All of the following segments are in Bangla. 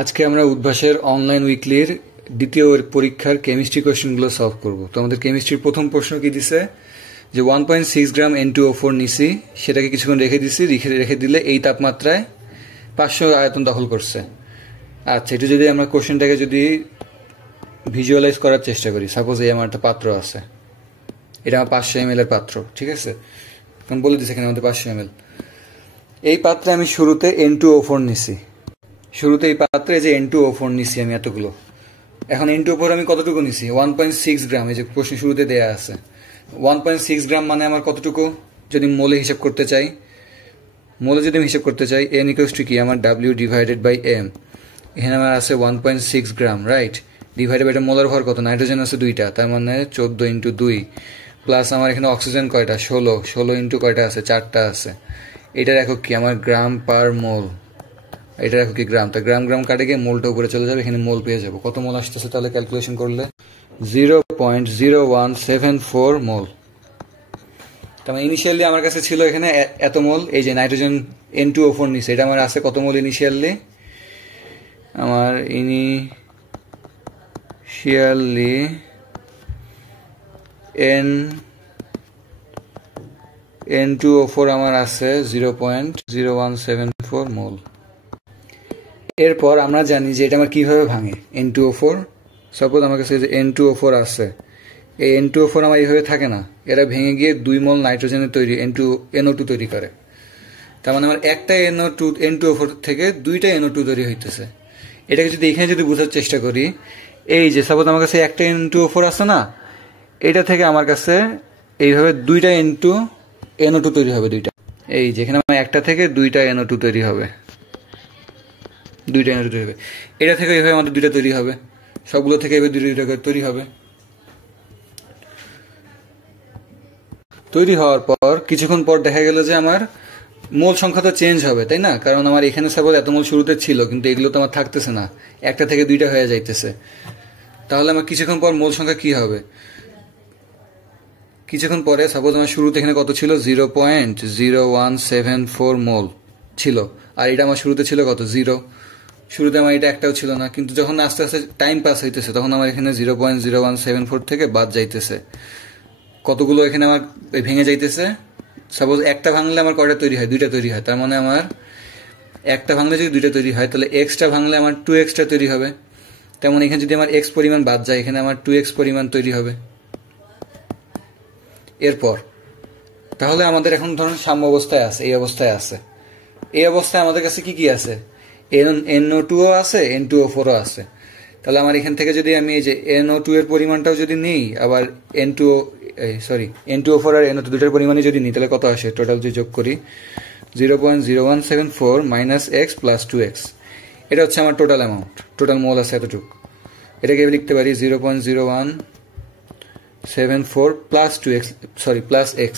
আজকে আমরা উদ্ভাসের অনলাইন উইকলির দ্বিতীয় পরীক্ষার কেমিস্ট্রি কোয়েশ্চেনগুলো সলভ করব। তো আমাদের কেমিস্ট্রির প্রথম প্রশ্ন কি দিছে যে 1.6 গ্রাম N2O4 নিছি, সেটাকে কিছুক্ষণ রেখে দিছি, রেখে দিলে এই তাপমাত্রায় 500 আয়তন দখল করছে। আচ্ছা, এটা যদি আমরা কোশ্চেনটাকে যদি ভিজুয়ালাইজ করার চেষ্টা করি, সাপোজ এই আমার একটা পাত্র আছে, এটা আমার 500 ml এর পাত্র, ঠিক আছে, কারণ বলে দিচ্ছে এখানে আমাদের 500 ml। এই পাত্রে আমি শুরুতে N2O4 নিছি, শুরুতে এই পাত্রে যে N2O4 নিছি আমি এতগুলো। এখন N2O4 আমি কতটুকু নিছি? 1.6 গ্রাম। এই যে প্রশ্ন শুরুতে দেয়া আছে 1.6 গ্রাম মানে আমার কতটুকু? যদি মোলে হিসাব করতে চাই, মোলে যদি আমি হিসাব করতে চাই, N ইকুয়ালস টু কি আমার W ডিভাইডেড বাই M। এখানে আমার আছে 1.6 গ্রাম, রাইট, ডিভাইডেড বাই এটা মোলার ভর কত? নাইট্রোজেন আছে 2টা, তার মানে 14 ইন্টু 2 প্লাস আমার এখানে অক্সিজেন কয়টা? 16 ইন্টু কয়টা আছে? 4টা আছে। এটার একক কি আমার? গ্রাম পার মোল। এটা দেখো কি গ্রাম, তা গ্রাম গ্রাম কাটে গিয়ে মোলটা উপরে চলে যাবে, এখানে মোল পেয়ে যাবো। কত মোল আসতেছে তাহলে ক্যালকুলেশন করলে? 0.0174 মোল। তার মানে ইনিশিয়ালি আমার কাছে ছিল এখানে এত মোল। এই যে নাইট্রোজেন N2O4 নিছে, এটা আমার আছে কত মোল ইনিশিয়ালি? আমার ইনিশিয়ালি N2O4 আমার আছে 0.0174 মোল। এরপর আমরা জানি যে এটা আমার কিভাবে ভাঙে N2O4। সাপোজ আমার কাছে যে N2O4 আছে, এই N2O4 আমার এইভাবে থাকে না, এরা ভেঙে গিয়ে 2 মোল নাইট্রোজেনের তৈরি NO2 তৈরি করে। তার মানে আমার একটা N2O4 থেকে 2টা NO2 তৈরি হইতেছে। এটাকে যদি এখানে যদি বোঝার চেষ্টা করি, এই যে সাপোজ আমার কাছে একটা N2O4 আছে না, এটা থেকে আমার কাছে এইভাবে 2টা NO2 তৈরি হবে, 2টা। এই যেখানে আমার একটা থেকে 2টা NO2 তৈরি হবে, 2টা NO2 তৈরি হবে। এটা থেকে এইভাবে আমাদের 2টা তৈরি হবে, সবগুলো থেকে এভাবে 2টা তৈরি হবে। তৈরি হওয়ার পর কিছুক্ষণ পর দেখা গেল যে আমার মোল সংখ্যা তো চেঞ্জ হবে, তাই না? কারণ আমার এখানে সাপোজ এত মোল শুরুতে ছিল, কিন্তু এগুলো তো আমার থাকতেছে না, একটা থেকে 2টা হয়ে যাইতেছে। তাহলে আমার কিছুক্ষণ পর মোল সংখ্যা কি হবে? কিছুক্ষণ পরে সাপোজ আমার শুরুতে এখানে কত ছিল? 0.0174 মোল ছিল, আর এটা আমার শুরুতে ছিল কত? 0। শুরুতে আমার এটা একটাও ছিল না, কিন্তু যখন আস্তে আস্তে টাইম পাস হইতেছে তখন আমার এখানে 0.0174 থেকে বাদ যাইতেছে। কতগুলো এখানে আমার ভেঙে যাইতেছে? সাপোজ একটা ভাঙলে আমার কয়টা তৈরি হয়? 2টা তৈরি হয়। তার মানে আমার একটা ভাঙলে যদি 2টা তৈরি হয়, তাহলে এক্সটা ভাঙলে আমার 2xটা তৈরি হবে। তেমন এখানে যদি আমার x পরিমাণ বাদ যায়, এখানে আমার 2x পরিমাণ তৈরি হবে। এরপর তাহলে আমাদের এখন ধরুন সাম্য অবস্থায় আছে, এই অবস্থায় আছে। এই অবস্থায় আমাদের কাছে কি কি আছে? NO2ও আছে, N2O4ও আছে। তাহলে আমার এখান থেকে যদি আমি এই যে NO2 এর পরিমাণটাও যদি নিই, আবার N2O4 আর NO2 দুটার পরিমাণই যদি নিই, তাহলে কত আসে? টোটাল যদি যোগ করি 0.0174 মাইনাস x প্লাস 2x, এটা হচ্ছে আমার টোটাল অ্যামাউন্ট, টোটাল মোল আছে এতটুকু। এটাকে লিখতে পারি 0.0174 plus 2x, plus x।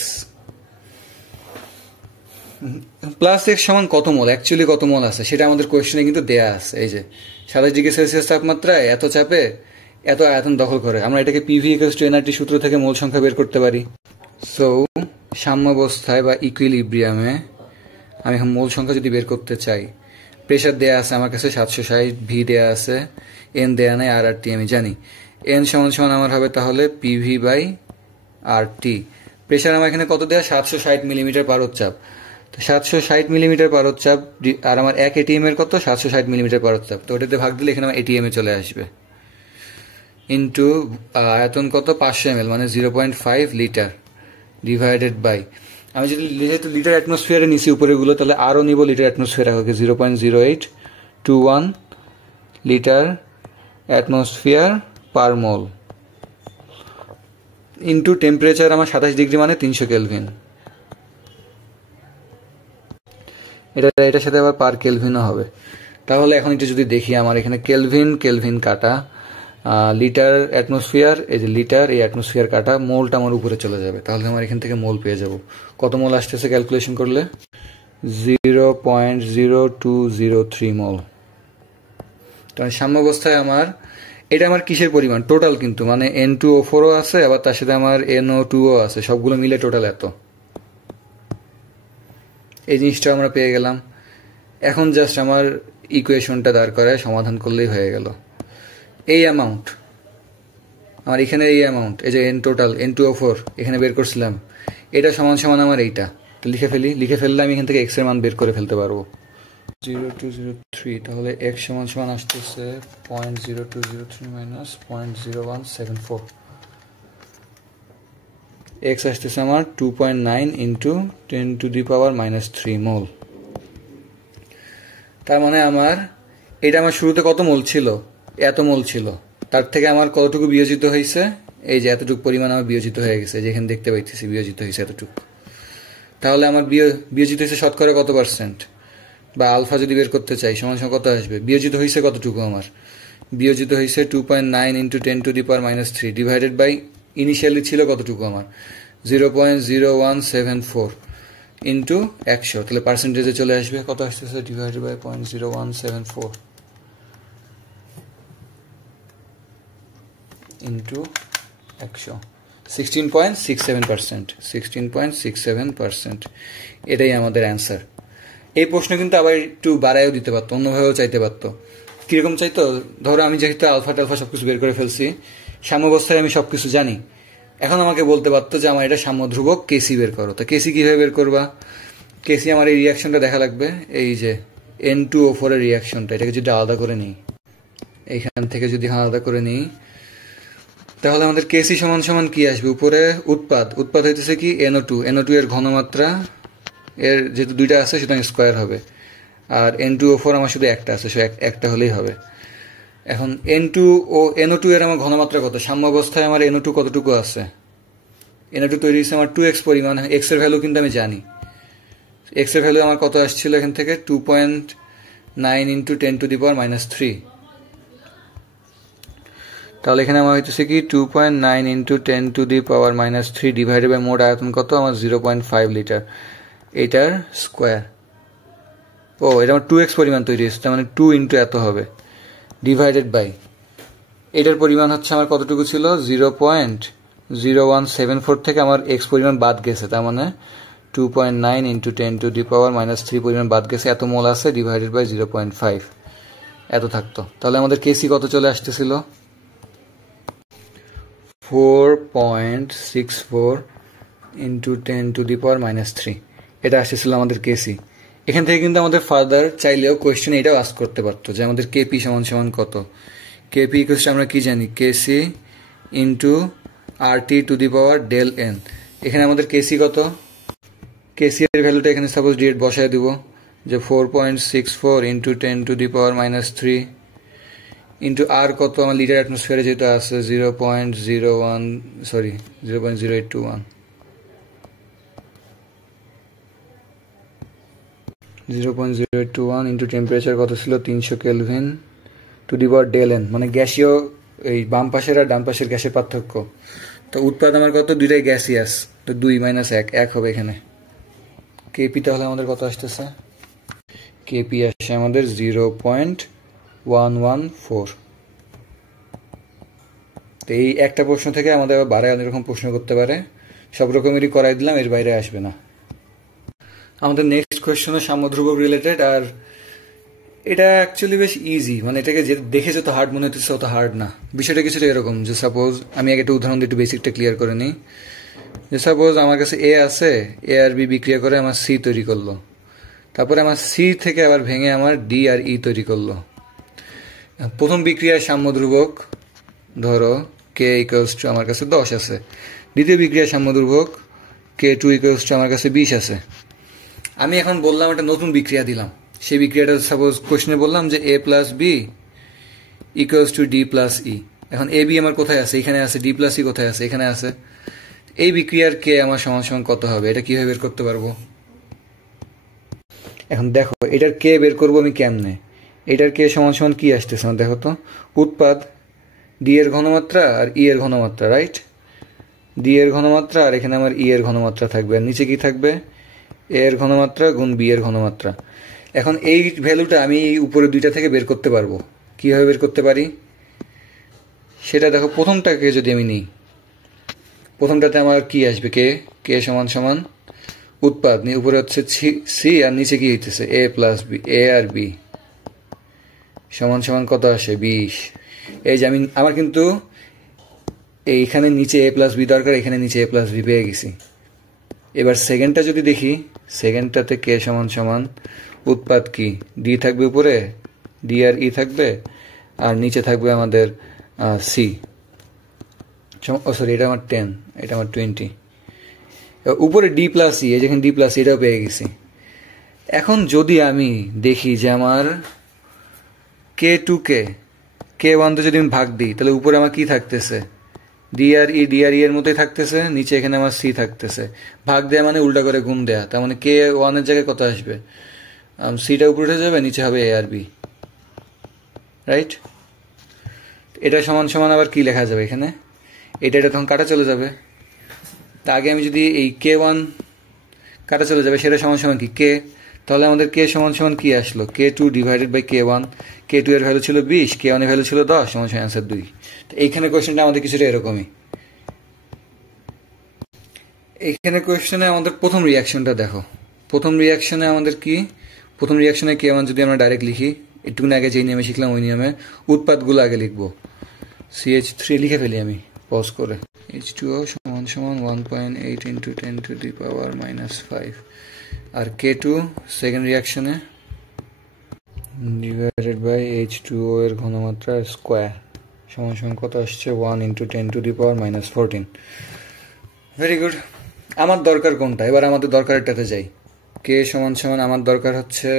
Plus x সমান কত মোল? অ্যাকচুয়ালি কত মোল আছে সেটা আমাদের কোয়েশ্চেনে কিন্তু দেয়া আছে। এই যে 27 ডিগ্রি সেলসিয়াস তাপমাত্রায় এত চাপে এত আয়তন দখল করে। আমরা এটাকে PV = nRT সূত্র থেকে মোল সংখ্যা বের করতে পারি। সো সাম্যাবস্থায় বা ইকুইলিব্রিয়ামে আমি এখন মোল সংখ্যা যদি বের করতে চাই, প্রেশার দেয়া আছে আমার কাছে 760, V দেয়া আছে, N দেয়া নাই, RT আমি জানি। N সমান আমার হবে তাহলে PV/RT। প্রেশার আমার এখানে কত দেয়া? 760 মিলিমিটার পারদচাপ। 760 মিলিমিটার পারদচাপ, আর আমার 1 ATM এর কত? 760 মিলিমিটার পারদচাপ। তো ওটাতে ভাগ দিলে এখানে আমার ATM এ চলে আসবে, ইন্টু আয়তন কত? 500 ml মানে 0.5 লিটার, ডিভাইডেড বাই, আমি যদি যেহেতু লিটার অ্যাটমসফিয়ারে নিছি উপরেগুলো, তাহলে আরও নিব litre atmosphere, 0.0821 litre atmosphere per mole, into temperature আমার 27 ডিগ্রি মানে 300 কেলভিন। এটার সাথে আবার পার কেলভিনও হবে। তাহলে এখন এটা যদি দেখি, আমার এখানে কেলভিন কাটা, লিটার অ্যাটমসফিয়ার, এই যে লিটার, এই অ্যাটমসফিয়ার কাটা, মোলটা আমার উপরে চলে যাবে। তাহলে আমার এখান থেকে মোল পেয়ে যাব। কত মোল আসতেছে ক্যালকুলেশন করলে? 0.0203 মোল। তাহলে সাম্যাবস্থায় আমার এটা আমার কিসের পরিমাণ? টোটাল, কিন্তু মানে N2O4ও আছে, আবার তার সাথে আমার NO2ও আছে, সবগুলো মিলে টোটাল এত। এই জিনিসটা আমরা পেয়ে গেলাম। এখন জাস্ট আমার ইকুয়েশনটা দাঁড় করায় সমাধান করলেই হয়ে গেল। এই অ্যামাউন্ট আমার এখানে, এই অ্যামাউন্ট, এই যে এন টোটাল N2O4 এখানে বের করছিলাম, এটা সমান সমান আমার এইটা। লিখে ফেলি, লিখে ফেললে আমি এখান থেকে এক্স এর মান বের করে ফেলতে পারবো। 0203, তাহলে এক্স সমান সমান আসতেছে 0.0203 মাইনাস 0.0174। এক্স আসতেছে আমার 2.9 ইন্টু 10⁻³ মোল। তার মানে আমার এটা আমার শুরুতে কত মোল ছিল? এত মোল ছিল। তার থেকে আমার কতটুকু বিয়োজিত হয়েছে? এই যে এতটুকু পরিমাণ আমার বিয়োজিত হয়ে গেছে, যেখানে দেখতে পাইতেছি বিয়োজিত হয়েছে এতটুকু। তাহলে আমার বিয়োজিত হয়েছে শতকরা কত পার্সেন্ট, বা আলফা যদি বের করতে চাই সমান সমান কত আসবে? বিয়োজিত হয়েছে কতটুকু আমার? বিয়োজিত হয়েছে 2.9 ইন্টু 10⁻³ ডিভাইডেড বাই ইনিশিয়ালি ছিল কতটুকু আমার? 0.0174 ইন্টু 100, তাহলে পার্সেন্টেজে চলে আসবে কত আসতেছে? Divided by 0.0174 into 100, 16.67%। 16.67%, এটাই আমাদের অ্যান্সার। এই প্রশ্ন কিন্তু আবার একটু বাড়ায়ও দিতে পারতো, অন্যভাবেও চাইতে পারতো। কিরকম চাইতো? ধরো আমি যেহেতু আলফা টালফা সবকিছু বের করে ফেলছি, সাম্যাবস্থায় আমি সবকিছু জানি, এখন আমাকে বলতে পারতো যে আমার এটা সাম্য ধ্রুবক কেসি বের করো। তা কেসি কিভাবে বের করবা? কেসি আমার এই রিয়াকশনটা দেখা লাগবে, এই যে N2O4 এর রিয়াকশনটা, এটাকে যদি আলাদা করে নিই, এইখান থেকে যদি আলাদা করে নিই, তাহলে আমাদের কেসি সমান সমান কি আসবে? উপরে উৎপাদ হইতেছে কি? NO2 এর ঘনমাত্রা, এর যেহেতু দুইটা আছে সুতরাং স্কোয়ার হবে, আর N2O4 আমার শুধু একটা আছে, সে একটা হলেই হবে। এখন NO2 এর আমার ঘনমাত্রা কত? সাম্য অবস্থায় আমার NO2 কতটুকু আছে? NO2 তৈরি হচ্ছে আমার 2x পরিমাণ। এক্স এর ভ্যালু কিন্তু আমি জানি, এক্স এর ভ্যালু আমার কত আসছিল এখান থেকে? 2.9 ইন্টু 10⁻³ তাহলে এখানে আমার হইতেছে কি 2.9 ইন্টু 10⁻³ ডিভাইডেড বাই মোট আয়তন কত আমার? 0.5 লিটার, এইটার স্কোয়ার। ও, এটা আমার 2x পরিমাণ তৈরি হচ্ছে, তার মানে 2 ইন্টু এত হবে, ডিভাইডেড বাই এটার পরিমাণ হচ্ছে আমার কতটুকু ছিল? 0.0174 থেকে আমার এক্স পরিমাণ বাদ গেছে, তার মানে 2.9 ইন্টু 10⁻³ পরিমাণ বাদ গেছে, এত মোল আছে, ডিভাইডেড বাই 0.5 এত থাকতো। তাহলে আমাদের কেসি কত চলে আসতেছিল? 4.64 ইন্টু 10⁻³ এটা আসতেছিল আমাদের কেসি। এখান থেকে কিন্তু আমাদের ফার্দার চাইলেও কোয়েশ্চেন এটাও আস্ক করতে পারতো যে আমাদের কেপি সমান সমান কত? কেপি ইকুয়াল আমরা কি জানি? কেসি ইন্টু RT⁻del n। এখানে আমাদের কেসি কত? কেসি এর ভ্যালুটা এখানে সাপোজ ডিরেক্ট বসায় দিব, যে 4.64 ইন্টু 10⁻³ ইন্টু আর কত আমার? লিটার অ্যাটমসফিয়ারে যেহেতু আছে 0.0821 0.0821 ইন্টু টেম্পারেচার কত ছিল? 300 কেলভিন ⁻del n, মানে গ্যাসীয়, এই বাম পাশের আর ডান পাশের গ্যাসের পার্থক্য। তো উৎপাদ আমার কত? দুইটাই গ্যাসিয়াস, তো 2 - 1 হবে এখানে। কেপি তাহলে আমাদের কত আসতেছে? কেপি আসে আমাদের 0.114। তো এই একটা প্রশ্ন থেকে আমাদের আবার বারে অনেক রকম প্রশ্ন করতে পারে, সব রকমেরই করাই দিলাম, এর বাইরে আসবে না। আমাদের নেক্সট কোয়েশ্চেনও সাম্য ধ্রুবক রিলেটেড, আর এটা অ্যাকচুয়ালি বেশ ইজি, মানে এটাকে যে দেখে যত হার্ড মনে হচ্ছে অত হার্ড না। বিষয়টা কিছুটা এরকম যে সাপোজ আমি আগে একটা উদাহরণ দিয়ে একটু বেসিকটা ক্লিয়ার করে নিই। যে সাপোজ আমার কাছে এ আছে, এ আর বি বিক্রিয়া করে আমার সি তৈরি করলো, তারপরে আমার সি থেকে আবার ভেঙে আমার ডি আর ই তৈরি করলো। প্রথম বিক্রিয়ার সাম্য ধ্রুবক ধরো কে ইকুয়ালস টু আমার কাছে 10 আছে, দ্বিতীয় বিক্রিয়ার সাম্য ধ্রুবক K2 ইকুয়ালস টু আমার কাছে 20 আছে। আমি এখন বললাম একটা নতুন বিক্রিয়া দিলাম, সেই বিক্রিয়াটা সাপোজ কোশ্চেনে বললাম যে A plus B equals to D plus E. এখন এ বি আমার কোথায় আছে? এখানে আছে। ডি প্লাস ই কোথায় আছে? এখানে আছে। এই বিক্রিয়ার কে আমার সমান সমান কত হবে? এটা কিভাবে বের করতে পারবো? এখন দেখো এটার কে বের করবো আমি কেমনে? এটার কে সমান সমান কি আসতেছে আমার দেখো তো, উৎপাদ ডি এর ঘনমাত্রা আর ই এর ঘনমাত্রা, রাইট? ডি এর ঘনমাত্রা আর এখানে আমার ই এর ঘনমাত্রা থাকবে, আর নিচে কি থাকবে? এ এর ঘনমাত্রা গুণ বি এর ঘনমাত্রা। এখন এই ভ্যালুটা আমি এই উপরে দুইটা থেকে বের করতে পারবো। কিভাবে বের করতে পারি সেটা দেখো। প্রথমটাকে যদি আমি নিই, প্রথমটাতে আমার কি আসবে? কে কে সমান সমান উৎপাদ, উপরে হচ্ছে সি আর নিচে কি হইতেছে? এ প্লাস বি, এ আর বি সমান সমান কত আসে 20। এই যে আমার কিন্তু এইখানে নিচে a প্লাস বি দরকার, এখানে নিচে a প্লাস বি পেয়ে গেছি। এবার সেকেন্ডটা যদি দেখি, সেকেন্ডটাতে কে সমান সমান উৎপাদ কি, ডি থাকবে উপরে, ডি আর ই থাকবে, আর নিচে থাকবে আমাদের সি। সরি, এটা আমার 10, এটা আমার 20। উপরে ডি প্লাস ই, এই যেখানে ডি প্লাস এটাও পেয়ে গেছি। এখন যদি আমি দেখি যে আমার K1 তে যদি আমি ভাগ দিই, তাহলে উপরে আমার কি থাকতেছে, ডি আর ই এর মতোই থাকতেছে, নিচে এখানে আমার সি থাকতেছে। ভাগ দেয়া মানে উল্টা করে গুণ দেয়া, তার মানে K1 এর জায়গায় কত আসবে, সিটা উপরে উঠে যাবে, নিচে হবে এ আর বি, রাইট? এটা সমান সমান আবার কি লেখা যাবে এখানে, এটা তখন কাটা চলে যাবে। তা আগে আমি যদি এই K1 কাটা চলে যাবে, সেটা সমান সমান কি কে, তাহলে আমাদের কে সমান সমান কি আসলো, K2 divided by K1। K2 এর ভ্যালু ছিল 20, K1 এর ভ্যালু ছিল 10, সমান সমান অ্যান্সার 2। তো এইখানে কোয়েশ্চেনটা আমাদের কিছুটা এরকমই। এইখানে কোয়েশ্চেনে আমাদের প্রথম রিয়াকশনটা দেখো। প্রথম রিয়াকশনে আমাদের কি, প্রথম রিয়াকশনে K1 যদি আমরা ডাইরেক্ট লিখি, একটুকুন আগে যেই নিয়মে শিখলাম ওই নিয়মে উৎপাদগুলো আগে লিখবো। CH3 লিখে ফেলি আমি পজ করে। H2O সমান সমান 1.8 into 10 to the power minus 5, আর K2 সেকেন্ড রিয়াকশনে ডিভাইডেড বাই H2O এর ঘনমাত্রা স্কোয়ার সমান সমান কত আসছে, 1 into 10 to the power minus 14। Very good. আমার দরকার কোনটা, এবার আমাদের দরকারটাতে যাই। কে সমান সমান আমার দরকার হচ্ছে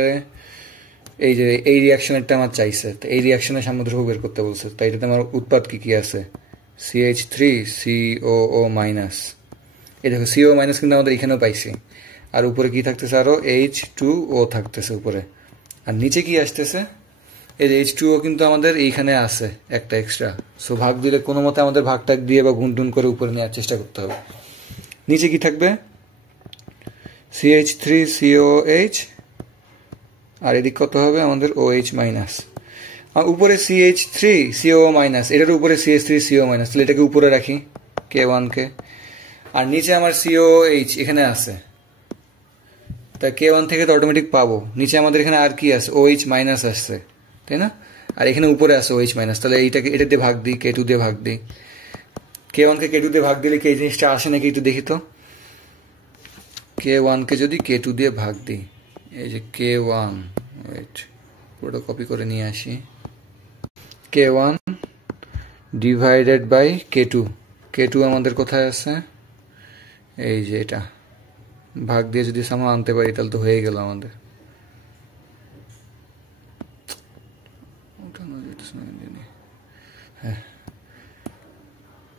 এই যে এই রিয়াকশনেরটা আমার চাইছে, তো এই রিয়াকশনের সাম্যদ্রব্য বের করতে বলছে। তাই এটাতে আমার উৎপাদ কি কি আছে, CH3 COO মাইনাস, এই দেখো CO মাইনাস কিন্তু আমাদের এখানেও পাইছি, আর উপরে কি থাকতেছে, আরো H2O থাকতেছে উপরে, আর নিচে কি আসতেছে, এই H2O কিন্তু আমাদের এইখানে আছে একটা এক্সট্রা। সো ভাগ দিলে কোনো মতে আমাদের ভাগটাক দিয়ে বা গুণ টুন করে উপরে নেওয়ার চেষ্টা করতে হবে। নিচে কি থাকবে, CH3 COH, আর এদিক কত হবে আমাদের OH মাইনাস, আর উপরে CH3 CO মাইনাস, এটার উপরে CH3 CO মাইনাস, তাহলে এটাকে উপরে রাখি K1 কে, আর নিচে আমার COH এখানে আছে, তা K1 থেকে তো অটোমেটিক পাবো। নিচে আমাদের এখানে আর কি আছে, OH মাইনাস আসছে, তাই না? আর এখানে উপরে আছে OH মাইনাস, তাহলে এইটাকে এটা দিয়ে ভাগ দিই, K2 দিয়ে ভাগ দিই। K1 কে K2 দিয়ে ভাগ দিলে কি এই জিনিসটা আসে নাকি একটু দেখি তো। K1 কে যদি K2 দিয়ে ভাগ দিই, এই যে K1, ওয়েট পুরোটা কপি করে নিয়ে আসি, K1 divided by K2। K2 আমাদের কোথায় আছে, এই যে এটা, ভাগ দিয়ে যদি সামনে আনতে পারি তাহলে তো হয়ে গেল আমাদের। হ্যাঁ,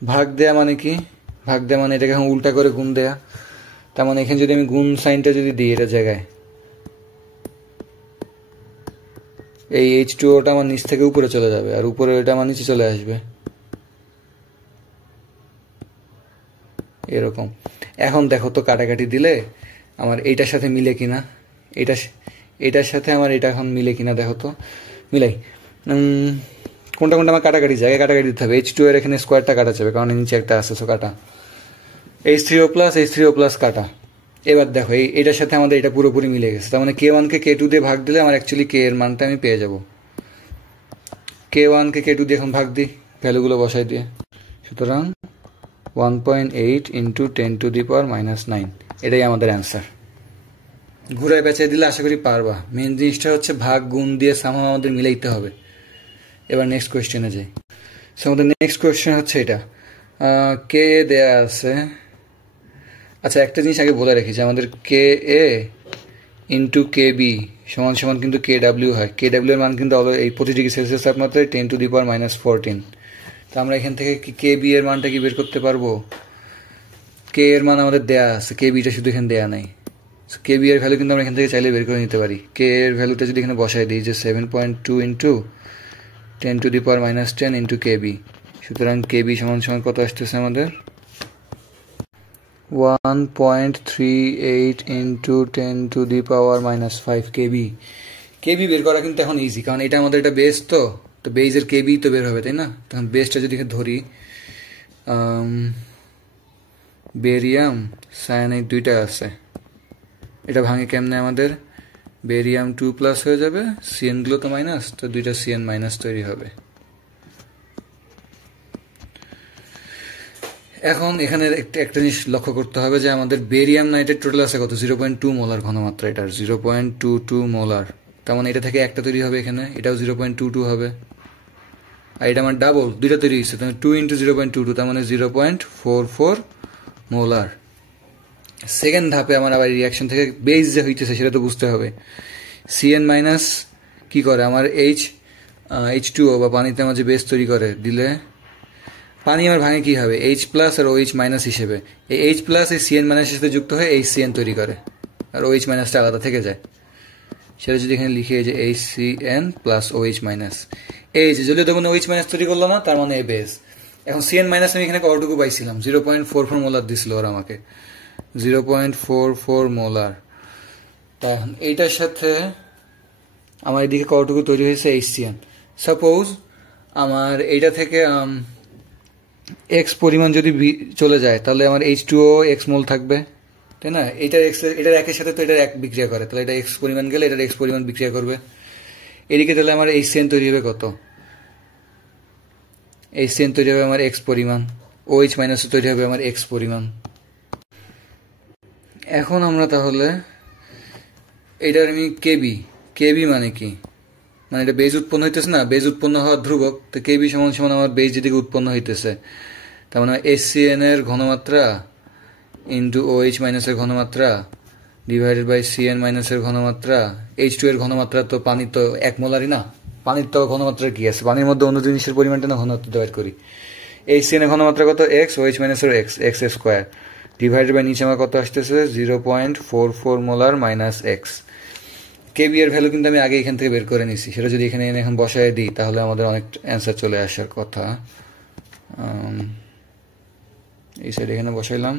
ভাগ দেয়া মানে কি, ভাগ দেয়া মানে এটাকে এখন উল্টা করে গুণ দেয়া। তার মানে এখানে যদি আমি গুণ সাইনটা যদি দিই এটা জায়গায়, এই H2Oটা আমার নিচ থেকে উপরে চলে যাবে, আর উপরে ওটা আমার নিচে চলে আসবে, এরকম। এখন দেখো তো কাটাকাটি দিলে আমার এইটার সাথে মিলে কিনা, এটার সাথে আমার এটা এখন মিলে কিনা দেখো তো, মিলাই। কোনটা কোনটা আমার কাটাকাটি জায়গায় কাটাকাটি দিতে হবে। H2 এর এখানে স্কোয়ারটা কাটা যাবে, কারণ নিচে একটা আছে, সো কাটা। H3O প্লাস কাটা। এবার দেখো এটার সাথে আমাদের এটা পুরোপুরি মিলে গেছে, তার মানে K1 কে K2 দিয়ে ভাগ দিলে আমার অ্যাকচুয়ালি K এর মানটা আমি পেয়ে যাব। K1 কে K2 দিয়ে এখন ভাগ দিই, ভ্যালুগুলো বসাই দিয়ে, সুতরাং 1.8 into 10 to the power minus 9, এটাই আমাদের অ্যান্সার। ঘুরায় পেঁচাই দিলে আশা করি পারবা। মেন জিনিসটা হচ্ছে ভাগ গুণ দিয়ে সামহাও আমাদের মিলাইতে হবে। এবার নেক্সট কোয়েশ্চেনে যাই। সো আমাদের নেক্সট কোয়েশ্চেন হচ্ছে এটা, কে দেয়া আছে। আচ্ছা, একটা জিনিস আগে বলে রাখি যে আমাদের কে এ ইন্টু কে বি সমান সমান কিন্তু কে ডাব্লিউ হয়। কে ডাব্লিউ এর মান কিন্তু এই 25 ডিগ্রি সেলসিয়াস তাপমাত্রায় 10 to the power minus 14। তো আমরা এখান থেকে কে বি এর মানটা কি বের করতে পারবো? কে এর মান আমাদের দেয়া আছে, কে বিটা শুধু এখানে দেয়া নাই। কে বি এর ভ্যালু কিন্তু আমরা এখান থেকে চাইলে বের করে নিতে পারি। কে এর ভ্যালুটা যদি এখানে বসাই দিই যে 7.2 into 10 to the power minus 10 into K B, সুতরাং কে বি সমান সমান কত আসতেছে আমাদের 1.38 into 10 to the power minus 5 KB. KB বের করা কিন্তু এখন ইজি, কারণ এটা আমাদের একটা বেস, তো বেসের কেবি তো বের হবে, তাই না? তখন বেসটা যদি ধরি, বেরিয়াম সায়ানাইড দুইটা আছে, এটা ভাঙে কেমনে আমাদের বেরিয়াম 2 প্লাস হয়ে যাবে, সিএন গুলো তো মাইনাস, তো দুইটা সিএন মাইনাস তৈরি হবে। এখন এখানে একটা জিনিস লক্ষ্য করতে হবে যে আমাদের বেরিয়াম নাইট্রেট টোটাল আছে কত, 0.2 মোলার ঘনমাত্রা, এটার 0.22 মোলার। তার মানে এটা থেকে একটা তৈরি হবে এখানে, এটাও 0.22 হবে, আর এটা আমার ডাবল, দুইটা তৈরি হচ্ছে, তাহলে 2 × 0.22, তার মানে 0.44 মোলার। সেকেন্ড ধাপে আমার আবার রিয়াকশন থেকে বেস যে হইতেছে সেটা তো বুঝতে হবে। সিএন মাইনাস কি করে, আমার H2O বা পানিতে আমার যে বেস তৈরি করে দিলে পানি আমার ভাঙে কি হবে, H প্লাস আর OH মাইনাস হিসেবে। এই H প্লাস এই সিএন মাইনাসের সাথে যুক্ত হয়ে HCN তৈরি করে, আর OH মাইনাসটা আলাদা থেকে যায়। সেটা যদি এখানে লিখে যে HCN প্লাস OH মাইনাস, এই যে যদি তখন OH মাইনাস তৈরি করলো না, তার মানে এই বেস। এখন সিএন মাইনাস আমি এখানে কতটুকু পাইছিলাম, 0.44 মোলার দিছিল ওরা আমাকে, 0.44 মোলার। তা এখন এইটার সাথে আমার এদিকে কতটুকু তৈরি হয়েছে HCN। সাপোজ আমার এইটা থেকে এক্স পরিমাণ যদি চলে যায়, তাহলে আমার H2O এক্স মোল থাকবে, তাই না? এটার একের সাথে তো এটার এক বিক্রিয়া করে, তাহলে এটা এক্স পরিমাণ গেলে এটার এক্স পরিমাণ বিক্রিয়া করবে। এদিকে তাহলে আমার HCN তৈরি হবে কত, HCN তৈরি হবে আমার এক্স পরিমাণ, OH মাইনাস তৈরি হবে আমার এক্স পরিমাণ। এখন আমরা তাহলে এটার আমি কেবি মানে কি, মানে এটা বেজ উৎপন্ন হইতেছে না, বেজ উৎপন্ন হওয়ার ধ্রুবক, তো কেবি সমান সমান আমার বেজ যেদিকে উৎপন্ন হইতেছে, তার মানে HCN এর ঘনমাত্রা ইন্টু OH মাইনাসের ঘনমাত্রা ডিভাইডেড বাই CN মাইনাসের ঘনমাত্রা। H2 এর ঘনমাত্রা তো পানির তো 1 মোলারই না, পানির তো ঘনমাত্রা কি আছে, পানির মধ্যে অন্য জিনিসের পরিমাণটা না ঘনত্ব ডিভাইড করি। HCN এর ঘনমাত্রা কত, x, OH মাইনাসের x স্কোয়ার ডিভাইডেড বাই নিচে আমার কত আসতেছে 0.44 মোলার মাইনাস এক্স। কেবি এর ভ্যালু কিন্তু আমি আগে এখান থেকে বের করে নিছি, সেটা যদি এখানে এখন বসায় দিই তাহলে আমাদের অনেক অ্যান্সার চলে আসার কথা। এই সাইড এখানে বসাইলাম,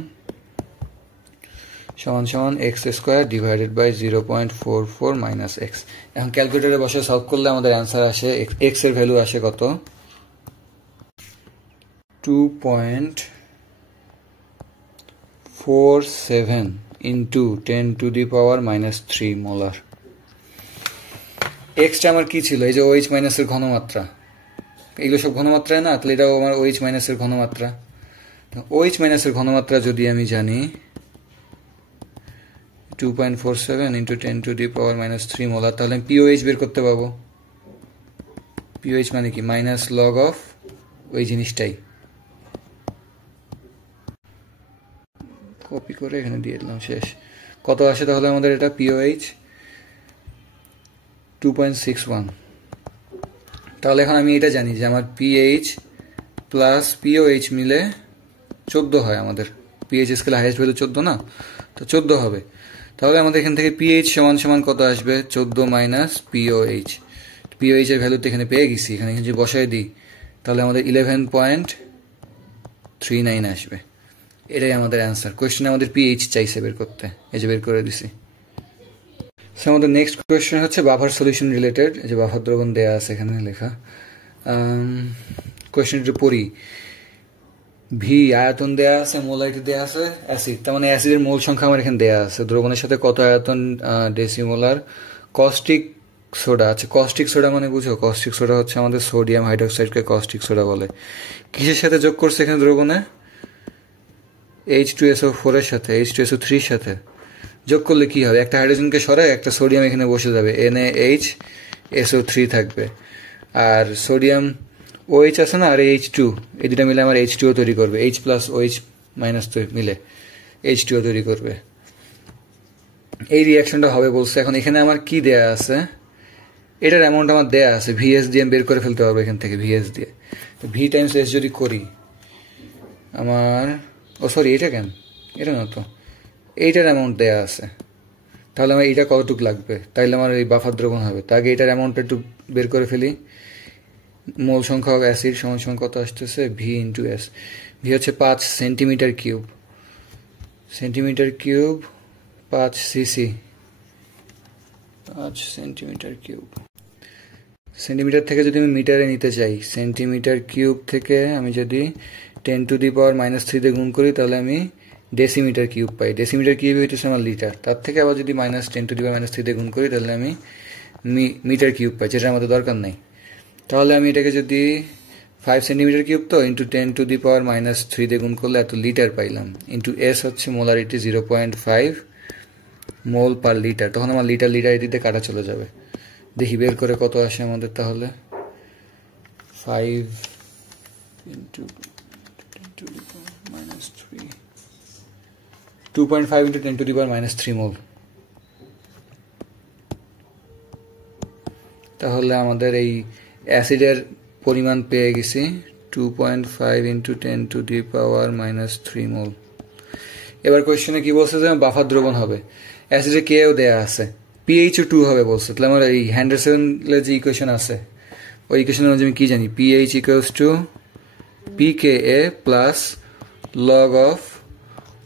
সমান সমান X square divided by 0.44 minus X. এখন ক্যালকুলেটরে বসে সলভ করলে আমাদের অ্যান্সার আসে, এক্স এর ভ্যালু আসে কত, 2.47 ইন্টু 10⁻³ মোলার। এক্সটা আমার কি ছিল, এই যে OH মাইনাসের ঘনমাত্রা, এগুলো সব ঘনমাত্রায় না, তাহলে এটাও আমার OH মাইনাসের ঘনমাত্রা। OH মাইনাসের ঘনমাত্রা যদি আমি জানি 2.47 ইন্টু 10⁻³ মোলার, তাহলে আমি POH বের করতে পাবো। POH মানে কি, মাইনাস লগ অফ ওই জিনিসটাই, কপি করে এখানে দিয়ে দিলাম, শেষ। কত আসে তাহলে আমাদের এটা, POH 2.61। তাহলে এখন আমি এটা জানি যে আমার PH প্লাস POH মিলে 14 হয় আমাদের, PH স্কেলে হাইয়েস্ট ভ্যালু 14 না, তো 14 হবে। তাহলে আমাদের এখান থেকে PH সমান সমান কত আসবে, 14 মাইনাস POH। POH এর ভ্যালু তো এখানে পেয়ে গেছি, এখানে যদি বসায় দিই তাহলে আমাদের 11.39 আসবে। এটাই আমাদের অ্যান্সার। কোয়েশ্চেনে আমাদের PH চাইছে বের করতে, এই যে বের করে দিছি। আমাদের নেক্সট কোয়েশ্চেন হচ্ছে বাফার সলিউশন রিলেটেড, যে বাফার দ্রবণ দেয়া আছে এখানে লেখা। কোয়েশ্চেনটি পড়ি। ভি আয়তন দেয়া আছে, মোলারিটি দেয়া আছে, অ্যাসিড, তার মানে অ্যাসিডের মোল সংখ্যা আমার এখানে দেয়া আছে, দ্রবণের সাথে কত আয়তন ডেসিমোলার। কস্টিক সোডা আছে, কস্টিক সোডা মানে বুঝো, কস্টিক সোডা হচ্ছে আমাদের সোডিয়াম হাইড্রোক্সাইডকে কস্টিক সোডা বলে। কিসের সাথে যোগ করছে এখানে দ্রবণে, H2SO4 এর সাথে, H2SO3 এর সাথে যোগ করলে কি হবে, একটা হাইড্রোজেনকে সরায় একটা সোডিয়াম এখানে বসে যাবে, NaHSO3 থাকবে, আর সোডিয়াম OH আছে না, আর H2, এই দুটা মিলে আমার H2O তৈরি করবে, H প্লাস OH মাইনাস মিলে H2O তৈরি করবে। এই রিয়াকশনটা হবে বলছে। এখন এখানে আমার কি দেয়া আছে, এটার অ্যামাউন্ট আমার দেয়া আছে, VS দিয়ে আমি বের করে ফেলতে পারবো এখান থেকে, VS দিয়ে। তো V টাইমস S যদি করি আমার, সরি এটা কেন, এটা না তো, এইটার অ্যামাউন্ট দেয়া আছে, তাহলে আমার এইটা কতটুকু লাগবে, তাইলে আমার এই বাফার দ্রবণ হবে। তার আগে এটার অ্যামাউন্টটা একটু বের করে ফেলি। মোল সংখ্যা অ্যাসিড সমান সমান কত আসতেছে, V ইন্টু S। V হচ্ছে 5 centimetre cube, 5 CC, 5 centimetre cube. Centimetre থেকে যদি আমি মিটারে নিতে চাই, সেন্টিমিটার কিউব থেকে আমি যদি 10⁻³ দিয়ে গুণ করি, তাহলে আমি ডেসিমিটার কিউব পাই। ডেসিমিটার কিউব হইতেছে আমার লিটার, তার থেকে আবার যদি -10⁻³ দিয়ে গুণ করি তাহলে আমি মিটার কিউব পাই, যেটা আমাদের দরকার নাই। তাহলে আমি এটাকে যদি 5 সেন্টিমিটার কিউব তো ইন্টু 10⁻³ দিয়ে গুণ করলে এত লিটার পাইলাম, ইন্টু এস হচ্ছে মোলারিটি 0.5 মোল পার লিটার। তখন আমার লিটার এদিকে কাটা চলে যাবে। দেখি বের করে কত আসে আমাদের। তাহলে 5 ইন্টু 10⁻³ 2.5 ইন্টু 10⁻³ মোল। তাহলে আমাদের এই অ্যাসিডের পরিমাণ পেয়ে গেছি 2.5 ইন্টু 10⁻³ মোল। এবার কোয়েশ্চনে কি বলছে যে বাফার দ্রবণ হবে, অ্যাসিডে কেও দেয়া আছে, পিএইচও 2 হবে বলছে। তাহলে আমার এই হ্যান্ডারসনের যে ইকুয়েশন আছে ওই ইকুয়েশনের মধ্যে আমি কি জানি, pH equals to pKa plus log of,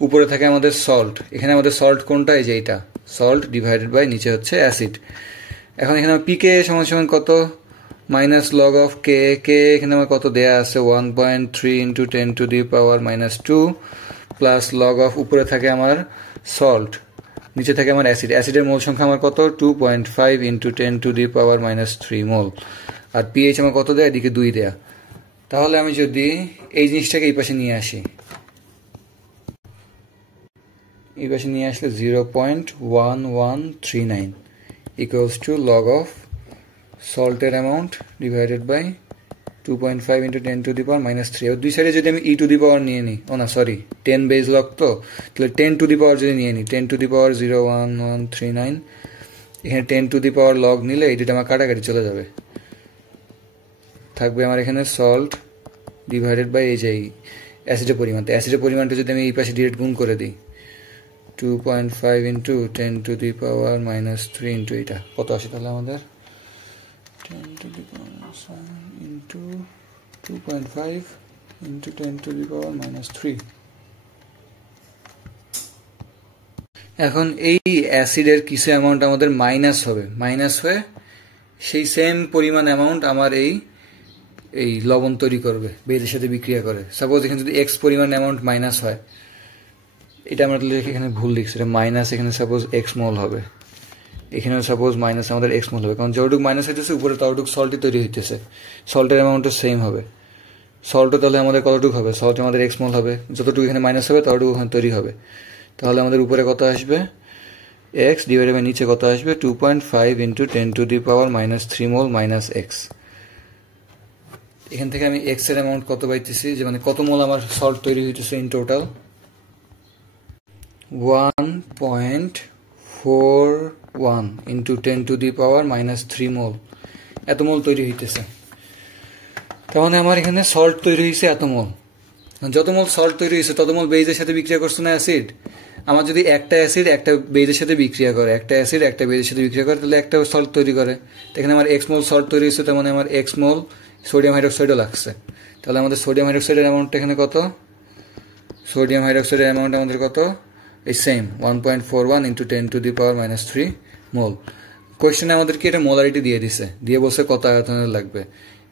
উপরে থাকে আমাদের সল্ট, এখানে আমাদের সল্ট কোনটা, এই যে এইটা সল্ট ডিভাইডেড বাই নিচে হচ্ছে অ্যাসিড। এখন এখানে পিকে সমান কত, মাইনাস লগ অফ কে, এখানে আমার কত দেয়া আছে 1.3 ইন্টু 10⁻² প্লাস লগ অফ, উপরে থাকে আমার সল্ট নিচে থাকে আমার অ্যাসিড, অ্যাসিডের মোল সংখ্যা আমার কত 2.5 ইন্টু 10⁻³ মোল, আর পিএইচ আমার কত দেয়া, এদিকে 2 দেয়া। তাহলে আমি যদি এই জিনিসটাকে এই পাশে নিয়ে আসি, এই পাশে নিয়ে আসলে 0.1139 ইকুয়ালস টু লগ অফ সল্টের অ্যামাউন্ট ডিভাইডেড বাই 2.5 ইন্টু 10⁻³ দুই সাইডে যদি আমি e টু দি পাওয়ার নিয়ে নিই, 10 বেজ লগ তো, তাহলে 10 টু দি পাওয়ার যদি নিয়ে নিই 10⁻01139, এখানে 10 টু দি পাওয়ার লগ নিলে এই দুটো আমার কাটাকাটি চলে যাবে, থাকবে আমার এখানে সল্ট ডিভাইডেড বাই এই যে অ্যাসিডের পরিমাণ। অ্যাসিডের পরিমাণটা যদি আমি এই পাশে ডিরেক্ট গুণ করে দিই 2.5 ইন্টু 10⁻³ ইন্টু এটা কত আসে, তাহলে আমাদের 10⁻7 ইন্টু 2.5 ইন্টু 10⁻³ এখন এই অ্যাসিডের কিছু অ্যামাউন্ট আমাদের মাইনাস হবে, মাইনাস হয়ে সেই সেম পরিমাণ অ্যামাউন্ট আমার এই লবণ তৈরি করবে, বেজের সাথে বিক্রিয়া করে। সাপোজ এখানে যদি এক্স পরিমাণ অ্যামাউন্ট মাইনাস হয়, এটা আমরা এখানে ভুল লিখছি, এটা মাইনাস, এখানে সাপোজ এক্স মোল হবে, এখানেও সাপোজ মাইনাস আমাদের এক্স মোল হবে, কারণ যতটুকু মাইনাস হইতেছে উপরে ততটুকু সল্টই তৈরি হইতেছে, সল্টের অ্যামাউন্টও সেম হবে। সল্টও তাহলে আমাদের কতটুকু হবে, সল্ট আমাদের এক্স মোল হবে, যতটুকু এখানে মাইনাস হবে ততটুকু ওখানে তৈরি হবে। তাহলে আমাদের উপরে কত আসবে, এক্স ডিভাইডেড বাই নিচে কত আসবে 2.5 ইন্টু 10⁻³ মোল মাইনাস এক্স। এখান থেকে আমি এক্স এর অ্যামাউন্ট কত পাইতেছি, যে মানে কত মোল আমার সল্ট তৈরি হইতেছে ইন টোটাল 1.41 ইন্টু 10⁻³ মোল, এত মোল তৈরি হইতেছে। তার মানে আমার এখানে সল্ট তৈরি হয়েছে এত মোল। যত মোল সল্ট তৈরি হয়েছে তত মোল বেজের সাথে বিক্রিয়া করছে না অ্যাসিড। আমার যদি একটা অ্যাসিড একটা বেজের সাথে বিক্রিয়া করে, একটা অ্যাসিড একটা বেজের সাথে বিক্রিয়া করে, তাহলে একটা সল্ট তৈরি করে। এখানে আমার এক্স মোল সল্ট তৈরি হয়েছে, তার মানে আমার এক্স মোল সোডিয়াম হাইড্রোক্সাইডও লাগছে। তাহলে আমাদের সোডিয়াম হাইড্রোক্সাইডের অ্যামাউন্টটা এখানে কত, সোডিয়াম হাইড্রোক্সাইডের অ্যামাউন্ট আমাদের কত, এই সেম 1.41 ইন্টু 10⁻³ মোল। কোয়েশ্চেনে আমাদের কি এটা মোলারিটি দিয়ে দিছে, দিয়ে বলছে কত আয়তনের লাগবে।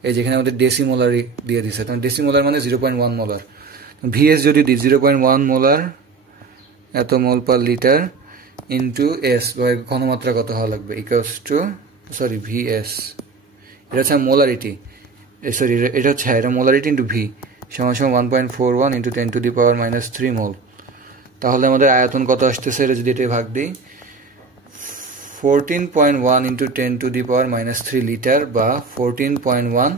এই যেখানে আমাদের ডেসিমোলারি দিয়ে দিছে, তখন ডেসিমোলার মানে 0.1 মোলার। ভিএস যদি দিই 0.1 মোলার এত মোল পার লিটার ইন্টু এস, ঘনমাত্রা কত হওয়া লাগবে, ইকুয়ালস টু ভিএস, এটা হচ্ছে মোলারিটি, এটা হচ্ছে এটা মোলারিটি ইন্টু ভি সমান 1.41 ইন্টু 10⁻³ মোল। তাহলে আমাদের আয়তন কত আসতেছে, এটা যদি এটা ভাগ দিই 14.1 ইন্টু 10⁻³ লিটার বা 14.1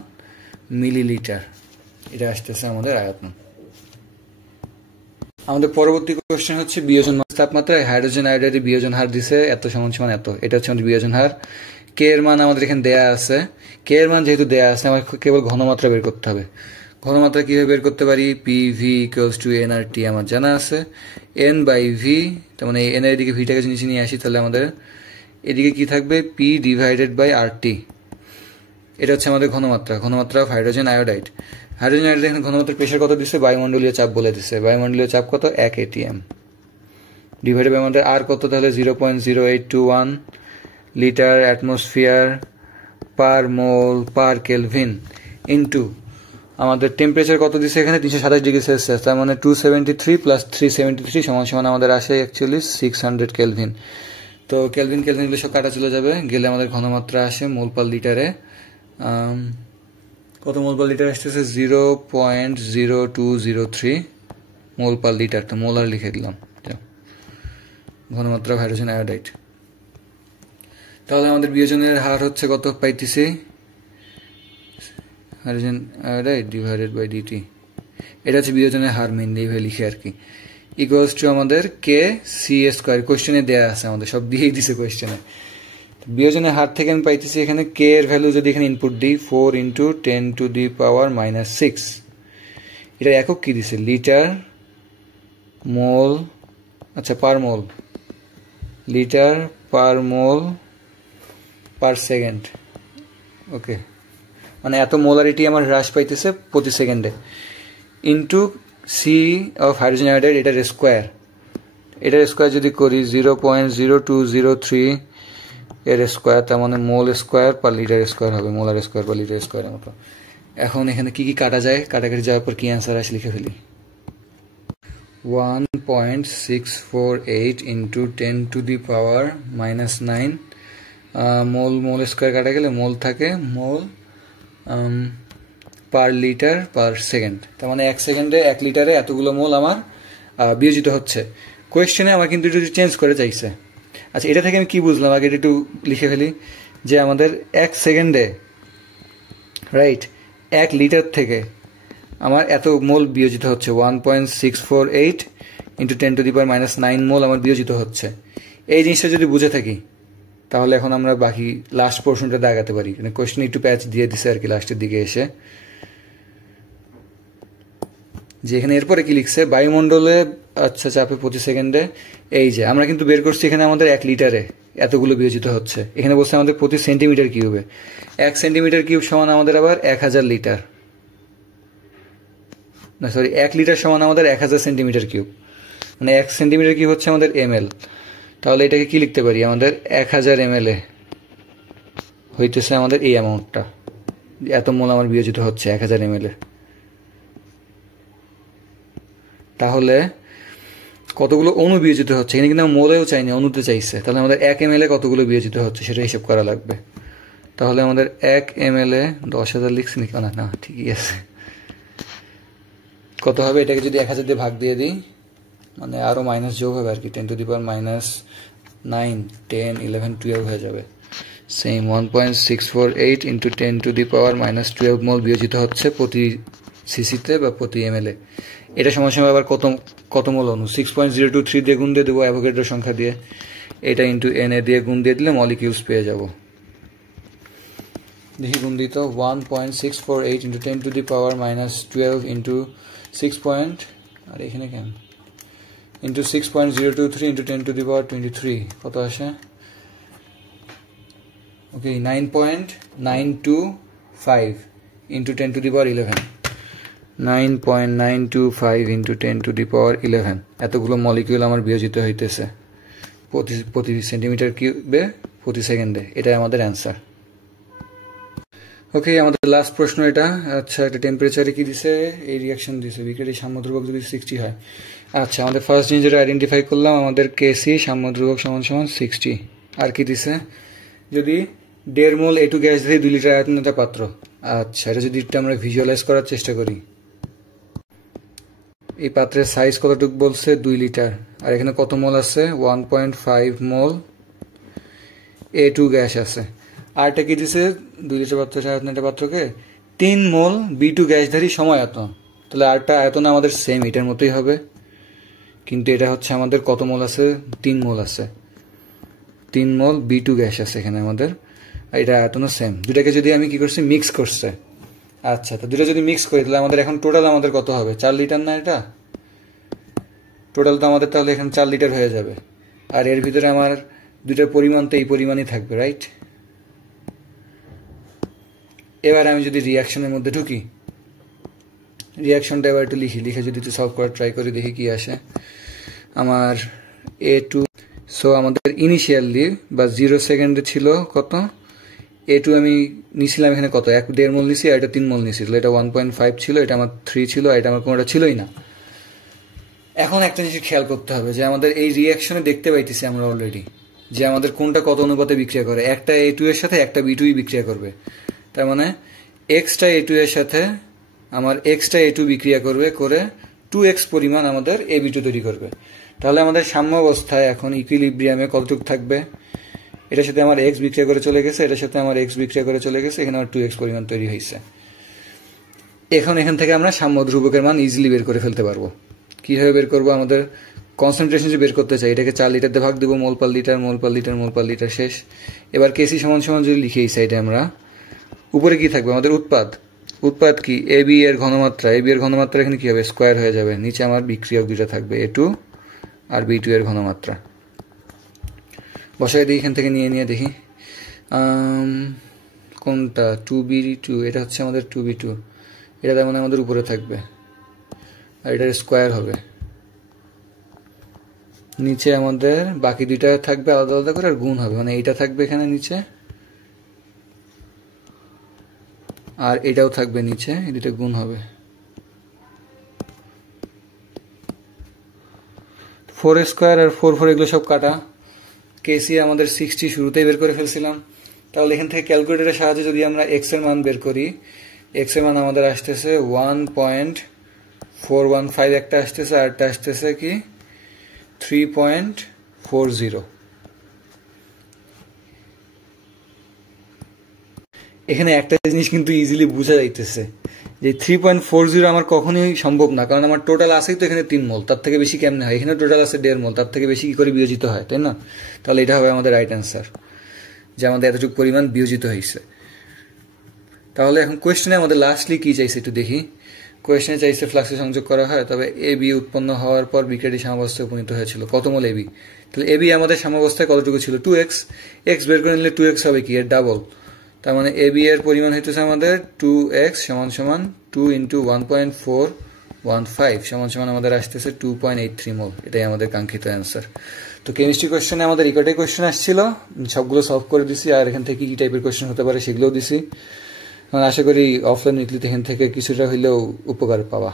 মিলিলিটার, এটা আসতেছে আমাদের আয়তন। আমাদের পরবর্তী কোশ্চেন হচ্ছে বিয়োজন তাপমাত্রায় হাইড্রোজেন আয়োডাইডের বিয়োজন হার দিছে এত সমান এত, এটা হচ্ছে আমাদের বিয়োজন হার। কে এর মান আমাদের এখানে দেয়া আছে, কে এর মান যেহেতু দেয়া আছে আমার কেবল ঘনমাত্রা বের করতে হবে। ঘনমাত্রা কিভাবে বের করতে পারি, P V equals to N R T আমার জানা আছে, এন বাই ভি, তার মানে এন এর দিকে ভিটাকে নিচে নিয়ে আসি, তাহলে আমাদের এদিকে কি থাকবে পি ডিভাইডেড বাই আর টি, এটা হচ্ছে আমাদের ঘনমাত্রা of hydrogen iodide. Hydrogen iodide এখানে ঘনমাত্রার প্রেশার কত দিচ্ছে, বায়ুমণ্ডলীয় চাপ বলে দিচ্ছে, বায়ুমণ্ডলীয় চাপ কত 1 atm ডিভাইডেড বাই আমাদের আর কত, তাহলে 0.0821 লিটার অ্যাটমসফিয়ার পার মোল পার কেলভিন ইন্টু আমাদের টেম্পারেচার কত দিছে এখানে 327 ডিগ্রি সেলসিয়াস, তার মানে 273 প্লাস 373 সমান সমান আমাদের আসে অ্যাকচুয়ালি 600 কেলভিন। তো কেলভিন কেলভিনগুলো সব কাটা চলে যাবে, গেলে আমাদের ঘনমাত্রা আসে মোল পার লিটারে। কত মোল পার লিটার আসতেছে? 0.0203 মোল পার লিটার। তো মোলার লিখে দিলাম ঘনমাত্রা হাইড্রোজেন আয়োডাইড। তাহলে আমাদের বিয়োজনের হার হচ্ছে কত পাইতেছি? Hydrogen iodide divided by DT, এটা হচ্ছে বিয়োজনের হার মেনলি এইভাবে লিখে আর কি, ইকুয়ালস টু আমাদের কে সি এ স্কোয়ার। কোয়েশ্চেনে দেওয়া আছে, আমাদের সব দিয়েই দিছে কোয়েশ্চেনে। বিয়োজনের হার থেকে আমি পাইতেছি এখানে কে এর ভ্যালু যদি এখানে ইনপুট দিই 4 × 10⁻⁻6, এটা একক কি দিছে? লিটার মোল, আচ্ছা পার মোল, লিটার পার মোল পার সেকেন্ড। ওকে, মানে এত মোলারিটি আমার হ্রাস পাইতেছে প্রতি সেকেন্ডে, into C of hydrogen iodide, এটার স্কোয়ার। এটার স্কোয়ার যদি করি 0.0203 এর স্কোয়ার, তার মানে mole square per litre square হবে, মোলার স্কোয়ার পার লিটার স্কোয়ারের মতো। এখন এখানে কি কি কাটা যায়, কাটাকাটি যাওয়ার পর কি অ্যান্সার আসে লিখে ফেলি। 1.648 × 10⁻⁻9 মোল স্কোয়ার কাটা গেলে মোল থাকে মোল পার লিটার পার সেকেন্ড, তার মানে 1 সেকেন্ডে 1 লিটারে এতগুলো মোল আমার বিয়োজিত হচ্ছে। কোয়েশ্চেনে আমার কিন্তু একটু চেঞ্জ করে চাইছে। আচ্ছা, এটা থেকে আমি কি বুঝলাম আগে একটু লিখে ফেলি, যে আমাদের 1 সেকেন্ডে রাইট 1 লিটার থেকে আমার এত মোল বিয়োজিত হচ্ছে, 1.648 × 10⁻⁻9 মোল আমার বিয়োজিত হচ্ছে। এই জিনিসটা যদি বুঝে থাকি তাহলে এখন আমরা বাকি লাস্ট পোর্শনটা দাগাতে পারি। মানে কোয়েশ্চেন একটু প্যাচ দিয়ে দিছে আর কি লাস্টের দিকে এসে, যে এখানে এরপরে কি লিখছে বায়ুমণ্ডলে আচ্ছা চাপে প্রতি সেকেন্ডে, এই যে আমরা কিন্তু বের করছি এখানে আমাদের 1 লিটারে এতগুলো বিয়োজিত হচ্ছে, এখানে বলছে আমাদের প্রতি সেন্টিমিটার কিউবে। 1 সেন্টিমিটার কিউব সমান আমাদের আবার 1000 লিটার, না সরি 1 লিটার সমান আমাদের 1000 সেন্টিমিটার কিউব, মানে 1 সেন্টিমিটার কিউব হচ্ছে আমাদের ml। তাহলে এটাকে কি লিখতে পারি, আমাদের 1000 ml এ হইতেছে আমাদের এই অ্যামাউন্টটা, এত মোল আমার বিয়োজিত হচ্ছে 1000 ml এ। তাহলে কতগুলো অণু বিয়োজিত হচ্ছে, এখানে কিন্তু আমরা মোলেও চাইনি, অণুতে চাইছে। তাহলে আমাদের 1 ml এ কতগুলো বিয়োজিত হচ্ছে সেটা হিসাব করা লাগবে। তাহলে আমাদের 1 ml এ 10,000 লিখছি নাকি? না ঠিকই আছে। কত হবে? এটাকে যদি 1000 দিয়ে ভাগ দিয়ে দিই, মানে আরো মাইনাস যোগ হবে আর কি, 10⁻⁹ 9 10 11 12 হয়ে যাবে। সেম 1.648 × 10⁻⁻12 মোল বিয়োজিত হচ্ছে প্রতি সিসিতে বা প্রতি ml এ। এটা সময় আবার কত মোল অণু? 6.023 দিয়ে গুণ দিয়ে দেবো অ্যাভোগাড্রো সংখ্যা দিয়ে, এটা ইন্টু Na দিয়ে গুণ দিয়ে দিলে মলিকিউলস পেয়ে যাব। দেখি গুণ দিত 1.648 × 10⁻⁻12 ইন্টু 6. আর এখানে কেন ইন্টু 6.023 × 10⁻23 কত আসে? ওকে 9.925 × 10⁻11, 9.925 × 10⁻11 এতগুলো মলিকিউল আমার বিয়োজিত হইতেছে প্রতি সেন্টিমিটার কিউবে প্রতি সেকেন্ডে। এটাই আমাদের অ্যান্সার। ওকে, আমাদের লাস্ট প্রশ্ন এটা। আচ্ছা, এটা টেম্পারেচারে কি দিছে? এই রিয়াকশন দিছে, বিক্রিয়ার সাম্য ধ্রুবক যদি 60 হয়। আচ্ছা, আমাদের ফার্স্ট জিনিস যেটা আইডেন্টিফাই করলাম, আমাদের কেসি সাম্য ধ্রুবক সমান 60। আর কি দিছে? যদি 1.5 মোল A2 গ্যাস ধরে 2 লিটার আয়তনের পাত্র। আচ্ছা, এটা যদি একটু আমরা ভিজুয়ালাইজ করার চেষ্টা করি, এই পাত্রের সাইজ কতটুকু বলছে? 2 লিটার। আর এখানে কত মোল আছে? 1.5 মোল A2 গ্যাস আছে। আরটা কি দিছে? 2 লিটার পাত্র আয়তনের পাত্রকে 3 মোল B2 গ্যাসধারী সমায়তন। তাহলে আরটা আয়তন আমাদের সেম এটার মতোই হবে, কিন্তু এটা হচ্ছে আমাদের কত মোল আছে? 3 মোল আছে। 3 মোল B2 গ্যাস আছে এখানে আমাদের, আর এটা আয়তনও সেম। দুটাকে যদি আমি কি করছি, মিক্স করছে। আচ্ছা, তো দুটো যদি মিক্স করি তাহলে আমাদের এখন টোটাল আমাদের কত হবে? 4 লিটার না? এটা টোটাল তো আমাদের তাহলে এখানে 4 লিটার হয়ে যাবে। আর এর ভিতরে আমার দুটার পরিমাণ তো এই পরিমাণই থাকবে, রাইট? এবার আমি যদি রিয়াকশনের মধ্যে ঢুকি, রিয়াকশনটা এবার একটু লিখে যদি একটু সলভ করার ট্রাই করি, দেখি কি আসে। আমার A2, সো আমাদের ইনিশিয়ালি বা 0 সেকেন্ডে ছিল কত? A2 আমি নিছিলাম এখানে কত 1.5 মোল নিছি আর এটা 3 মোল নিছি, তাহলে এটা 1.5 ছিল, এটা আমার 3 ছিল, আর এটা আমার কোনোটা ছিলই না। এখন একটা জিনিস খেয়াল করতে হবে যে আমাদের এই রিয়াকশনে দেখতে পাইতেছি আমরা অলরেডি যে আমাদের কোনটা কত অনুপাতে বিক্রিয়া করে। একটা A2 এর সাথে একটা B2 বিক্রিয়া করবে, তার মানে এক্সটা A2 এর সাথে আমার এক্সটা A2 বিক্রিয়া করবে, করে 2x পরিমাণ আমাদের AB2 তৈরি করবে। তাহলে আমাদের সাম্য অবস্থায় এখন ইকুইলিব্রিয়ামে কতটুকু থাকবে, এটার সাথে আমার x বিক্রিয়া করে চলে গেছে, এটার সাথে আমার x বিক্রিয়া করে চলে গেছে, এখানে আমার 2x পরিমাণ তৈরি হয়েছে। এখন এখান থেকে আমরা সাম্য ধ্রুবকের মান ইজিলি বের করে ফেলতে পারবো। কীভাবে বের করবো, আমাদের কনসেন্ট্রেশন যে বের করতে চাই এটাকে 4 লিটার দিয়ে ভাগ দেবো, মোল পার লিটার, মোল পার লিটার, মোল পার লিটার, শেষ। এবার কেসি সমান সমান যদি লিখে এই সাইডে আমরা, উপরে কি থাকবে আমাদের উৎপাদ, উৎপাদ কি AB এর ঘনমাত্রা, AB এর ঘনমাত্রা এখানে কি হবে স্কোয়ার হয়ে যাবে, নিচে আমার বিক্রিয়ক দুইটা থাকবে A2 আর B2 এর ঘনমাত্রা। বসাই দিই এখান থেকে নিয়ে দেখি কোনটা 2B2, এটা হচ্ছে আমাদের 2B2, এটা তার মানে আমাদের উপরে থাকবে আর এটার স্কোয়ার হবে, নিচে আমাদের বাকি দুইটা থাকবে আলাদা আলাদা করে আর গুণ হবে, মানে এইটা থাকবে এখানে নিচে আর এটাও থাকবে নিচে, এই দুইটা গুণ হবে। 4 স্কোয়ার আর 4 এগুলো সব কাটা। কেসি আমাদের 60 শুরুতেই বের করে ফেলছিলাম, তাহলে এখান থেকে ক্যালকুলেটরের সাহায্যে যদি আমরা এক্স এর মান বের করি, এক্স এর মান আমাদের আসতেছে 1.415 একটা আসতেছে, আর একটা আসতেছে কি 3.40। এখানে একটা জিনিস কিন্তু ইজিলি বোঝা যাইতেছে যে 3.40 আমার কখনোই সম্ভব না, কারণ আমার টোটাল আসেই তো এখানে 3 মোল, তার থেকে বেশি কেমনে হয়, এখানে টোটাল আছে 1.5 মোল, তার থেকে বেশি কি করে বিয়োজিত হয়, তাই না? তাহলে এটা হবে আমাদের রাইট অ্যান্সার, যে আমাদের এতটুকু পরিমাণ বিয়োজিত হয়েছে। তাহলে এখন কোয়েশ্চেনে আমাদের লাস্টলি কি চাইছে একটু দেখি। কোয়েশ্চেনে চাইছে ফ্লাক্সে সংযোগ করা হয়, তবে AB উৎপন্ন হওয়ার পর বিক্রিয়াটি সাম্যাবস্থায় উপনীত হয়েছিল, কত মোল AB, তাহলে AB আমাদের সাম্যাবস্থায় কতটুকু ছিল 2x, x বের করে নিলে 2x হবে কি এর ডাবল, তার মানে AB এর পরিমাণ হইতেছে আমাদের 2x সমান সমান 2 × 1.415 সমান সমান আমাদের আসতেছে 2.83 মোল, এটাই আমাদের কাঙ্ক্ষিত অ্যান্সার। তো কেমিস্ট্রি কোয়েশ্চেনে আমাদের ইকটাই কোয়েশ্চেন আসছিল, সবগুলো সলভ করে দিছি, আর এখান থেকে কি টাইপের কোয়েশ্চেন হতে পারে সেগুলোও দিছি। আশা করি অফলাইন উইকলিতে এখান থেকে কিছুটা হইলেও উপকার পাওয়া।